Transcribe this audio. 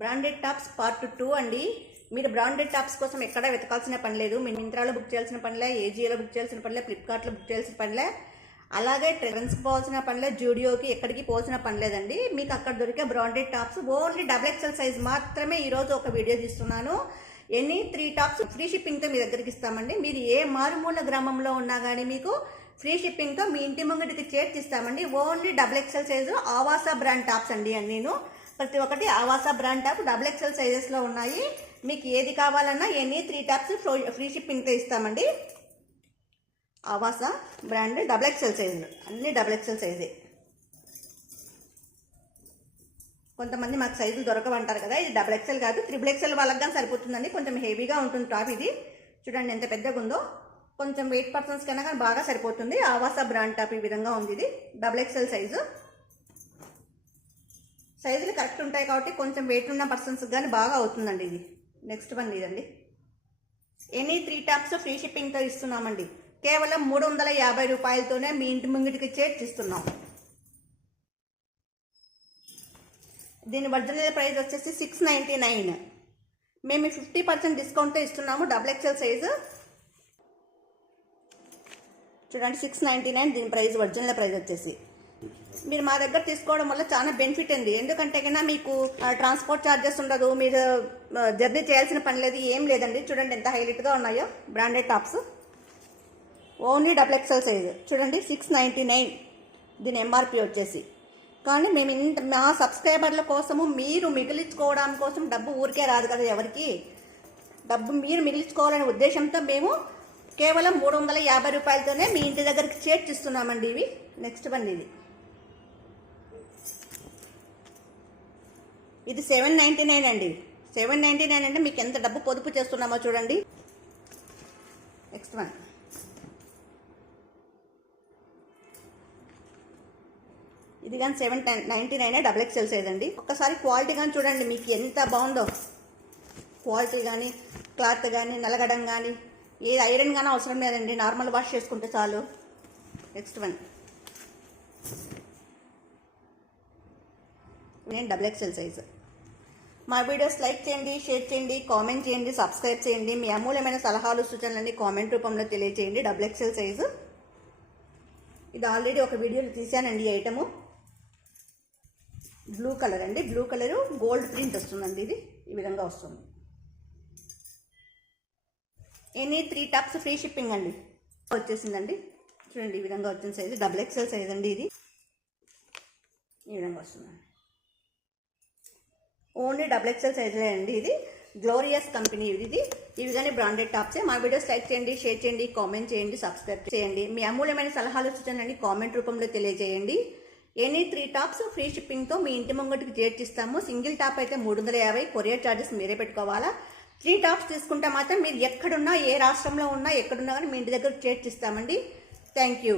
Branded tops part 2 అండి. మీరు branded tops కోసం ఎక్కడ వెతకాల్సిన పని లేదు. మీ మింత్రాలో బుక్ చేయాల్సిన పనిలే, ఏజియోలో బుక్ చేయాల్సిన పనిలే, ఫ్లిప్కార్ట్లో బుక్ చేయాల్సిన పనిలే, అలాగే ట్రెండ్స్కి పోవాల్సిన పనిలే, జూడియోకి ఎక్కడికి పోవాల్సిన పని లేదండి. మీకు అక్కడ దొరికే branded tops only XXL size మాత్రమే ఈరోజు ఒక వీడియో తీస్తున్నాను. ఎనీ 3 టాప్స్ ఫ్రీ షిప్పింగ్తో మీ దగ్గరికి ఇస్తామండి. మీరు ఏ మారుమూల గ్రామంలో ఉన్నా కానీ మీకు ఫ్రీ షిప్పింగ్తో మీ ఇంటి ముంగటికి చేర్చిస్తామండి. Only XXL size Avaasa brand tops అండి. నేను ప్రతి ఒక్కటి ఆవాసా బ్రాండ్ టాప్ XXL సైజెస్లో ఉన్నాయి. మీకు ఏది కావాలన్నా ఎనీ 3 టాప్స్ ఫ్రీ షిప్పింగ్తో ఇస్తామండి. ఆవాసా బ్రాండ్ XXL సైజులు అన్నీ XXL సైజే. కొంతమంది మాకు సైజులు దొరకవంటారు కదా, ఇది XXL కాదు, XXL వాళ్ళకి కానీ సరిపోతుందండి. కొంచెం హెవీగా ఉంటుంది టాప్. ఇది చూడండి ఎంత పెద్దగా ఉందో. కొంచెం వెయిట్ పర్సన్స్ కన్నా కానీ బాగా సరిపోతుంది. ఆవాసా బ్రాండ్ టాప్ ఈ విధంగా ఉంది. ఇది XXL సైజు. సైజులు కరెక్ట్ ఉంటాయి కాబట్టి కొంచెం వెయిట్ ఉన్న పర్సన్స్కి కానీ బాగా అవుతుందండి. ఇది నెక్స్ట్ వన్ ఇదండి. ఎనీ 3 టాప్స్ ఫ్రీ షిప్పింగ్తో ఇస్తున్నామండి. కేవలం 350 రూపాయలతోనే మీ ఇంటి ముంగిటికి చేర్చిస్తున్నాం. దీని ఒరిజినల్ ప్రైస్ వచ్చేసి 699. మేము 50% డిస్కౌంట్తో ఇస్తున్నాము. XXL సైజు చూడండి 699 దీని ప్రైస్, ఒరిజినల్ ప్రైస్ వచ్చేసి. మీరు మా దగ్గర తీసుకోవడం వల్ల చాలా బెనిఫిట్ ఉంది. ఎందుకంటే కన్నా మీకు ట్రాన్స్పోర్ట్ ఛార్జెస్ ఉండదు, మీరు జర్నీ చేయాల్సిన పని లేదు, ఏం లేదండి. చూడండి ఎంత హైలైట్గా ఉన్నాయో branded tops. Only XXL size చూడండి 699 దీని ఎంఆర్పి వచ్చేసి. కానీ మేము మా సబ్స్క్రైబర్ల కోసము మీరు మిగిలించుకోవడం కోసం, డబ్బు ఊరికే రాదు కదా ఎవరికి, డబ్బు మీరు మిగిలించుకోవాలనే ఉద్దేశంతో మేము కేవలం 350 రూపాయలతోనే మీ ఇంటి దగ్గరికి చేర్చిస్తున్నామండి. ఇవి నెక్స్ట్ వన్ ఇది 799 అండి. 799 అంటే మీకు ఎంత డబ్బు పొదుపు చేస్తున్నామో చూడండి. నెక్స్ట్ వన్ ఇది కానీ 799 XXL సైజ్ అండి. ఒక్కసారి క్వాలిటీ కానీ చూడండి మీకు ఎంత బాగుందో. క్వాలిటీ కానీ, క్లాత్ కానీ, నలగడం కానీ, ఏది ఐరన్ కానీ అవసరం లేదండి, నార్మల్ వాష్ చేసుకుంటే చాలు. నెక్స్ట్ వన్ నేను XXL సైజు. మా వీడియోస్ లైక్ చేయండి, షేర్ చేయండి, కామెంట్ చేయండి, సబ్స్క్రైబ్ చేయండి. మీ అమూల్యమైన సలహాలు సూచనలన్నీ కామెంట్ రూపంలో తెలియజేయండి. XXL size. ఇది ఆల్రెడీ ఒక వీడియోలో తీసానండి. ఈ ఐటము బ్లూ కలర్ అండి. బ్లూ కలరు గోల్డ్ ప్రింట్ వస్తుందండి. ఇది ఈ విధంగా వస్తుంది. ఎనీ 3 టాప్స్ ఫ్రీ షిప్పింగ్ అండి వచ్చేసిందండి. చూడండి ఈ విధంగా వచ్చిన సైజు XXL సైజ్ అండి. ఇది ఈ విధంగా వస్తుందండి. ఓన్లీ XXL సైజులే అండి. ఇది గ్లోరియస్ కంపెనీ. ఇవి కానీ బ్రాండెడ్ టాప్సే. మా వీడియోస్ లైక్ చేయండి, షేర్ చేయండి, కామెంట్ చేయండి, సబ్స్క్రైబ్ చేయండి. మీ అమూల్యమైన సలహాలు సూచనలని కామెంట్ రూపంలో తెలియజేయండి. ఎనీ 3 టాప్స్ ఫ్రీ షిప్పింగ్తో మీ ఇంటి ముంగటికి చేర్చిస్తాము. సింగిల్ టాప్ అయితే 350, కొరియర్ ఛార్జెస్ మీరే పెట్టుకోవాలా. 3 టాప్స్ తీసుకుంటే మాత్రం మీరు ఎక్కడున్నా, ఏ రాష్ట్రంలో ఉన్నా, ఎక్కడున్నా కానీ మీ ఇంటి దగ్గర చేర్చిస్తామండి. Thank you.